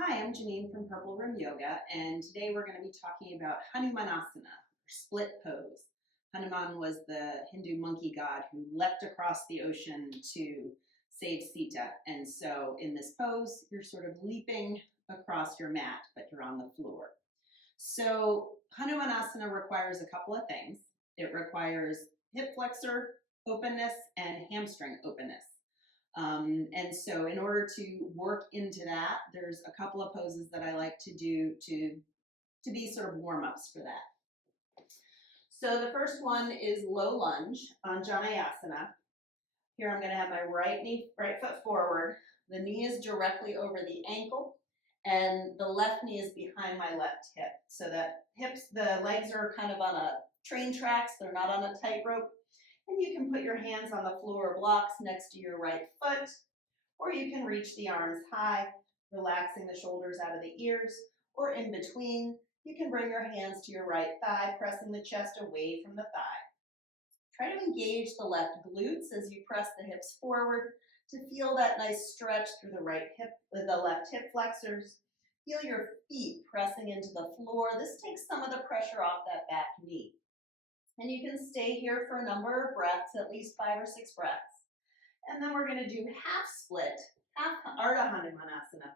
Hi, I'm Janine from Purple Room Yoga, and today we're going to be talking about Hanumanasana, or split pose. Hanuman was the Hindu monkey god who leapt across the ocean to save Sita. And so in this pose, you're sort of leaping across your mat, but you're on the floor. So Hanumanasana requires a couple of things. It requires hip flexor openness and hamstring openness. And so in order to work into that, there's a couple of poses that I like to do to be sort of warm-ups for that. So the first one is low lunge on Janayasana. Here I'm going to have my right foot forward. The knee is directly over the ankle, and the left knee is behind my left hip. So that the legs are kind of on a train tracks. They're not on a tightrope. And you can put your hands on the floor blocks next to your right foot, or you can reach the arms high, relaxing the shoulders out of the ears, or in between, you can bring your hands to your right thigh, pressing the chest away from the thigh. Try to engage the left glutes as you press the hips forward to feel that nice stretch through the left hip flexors. Feel your feet pressing into the floor. This takes some of the pressure off that back knee. And you can stay here for a number of breaths, at least 5 or 6 breaths. And then we're going to do half split, half Ardha Hanumanasana,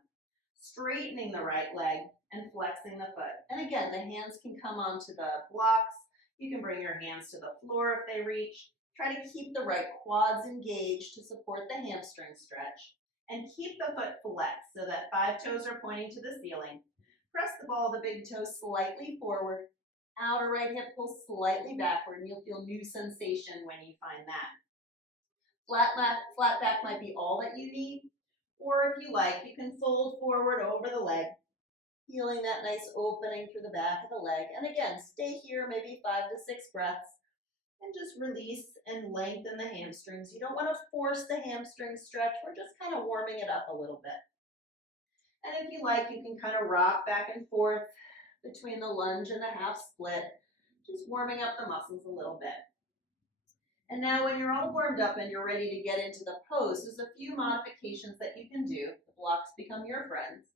straightening the right leg and flexing the foot. And again, the hands can come onto the blocks. You can bring your hands to the floor if they reach. Try to keep the right quads engaged to support the hamstring stretch. And keep the foot flexed so that 5 toes are pointing to the ceiling. Press the ball of the big toe slightly forward. Outer right hip pulls slightly backward, and you'll feel new sensation when you find that. Flat back might be all that you need, or if you like, you can fold forward over the leg, feeling that nice opening through the back of the leg. And again, stay here maybe 5 to 6 breaths, and just release and lengthen the hamstrings. You don't want to force the hamstring stretch. We're just kind of warming it up a little bit. And if you like, you can kind of rock back and forth between the lunge and the half split, just warming up the muscles a little bit. And now when you're all warmed up and you're ready to get into the pose, there's a few modifications that you can do. The blocks become your friends.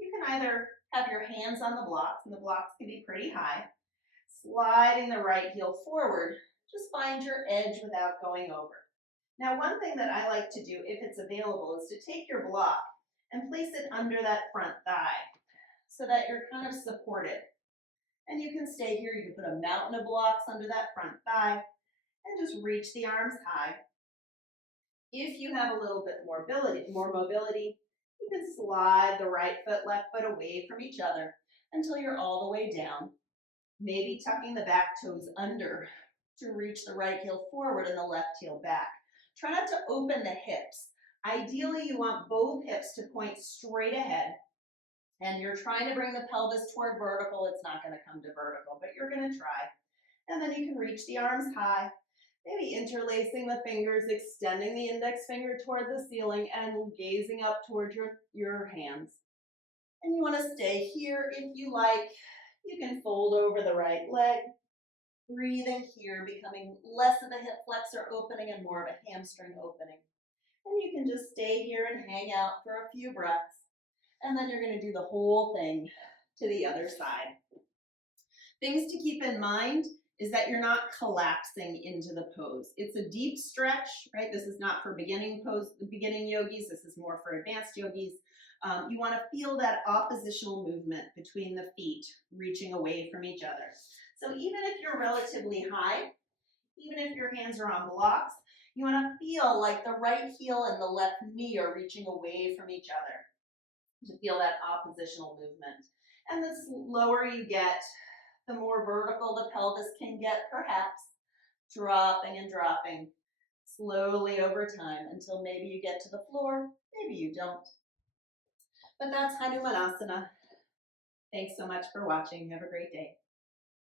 You can either have your hands on the blocks, and the blocks can be pretty high, sliding the right heel forward. Just find your edge without going over. Now, one thing that I like to do, if it's available, is to take your block and place it under that front thigh so that you're kind of supported. And you can stay here. You can put a mountain of blocks under that front thigh and just reach the arms high. If you have a little bit more mobility, you can slide the right foot, left foot away from each other until you're all the way down, maybe tucking the back toes under to reach the right heel forward and the left heel back. Try not to open the hips. Ideally, you want both hips to point straight ahead, and you're trying to bring the pelvis toward vertical. It's not going to come to vertical, but you're going to try. And then you can reach the arms high, maybe interlacing the fingers, extending the index finger toward the ceiling and gazing up toward your hands. And you want to stay here if you like. You can fold over the right leg, breathing here, becoming less of a hip flexor opening and more of a hamstring opening. And you can just stay here and hang out for a few breaths. And then you're going to do the whole thing to the other side. Things to keep in mind is that you're not collapsing into the pose. It's a deep stretch, right? This is not for beginning yogis. This is more for advanced yogis. You want to feel that oppositional movement between the feet reaching away from each other. So even if you're relatively high, even if your hands are on blocks, you want to feel like the right heel and the left knee are reaching away from each other to feel that oppositional movement. And the lower you get, the more vertical the pelvis can get, perhaps, dropping and dropping slowly over time until maybe you get to the floor, maybe you don't. But that's Hanumanasana. Thanks so much for watching. Have a great day.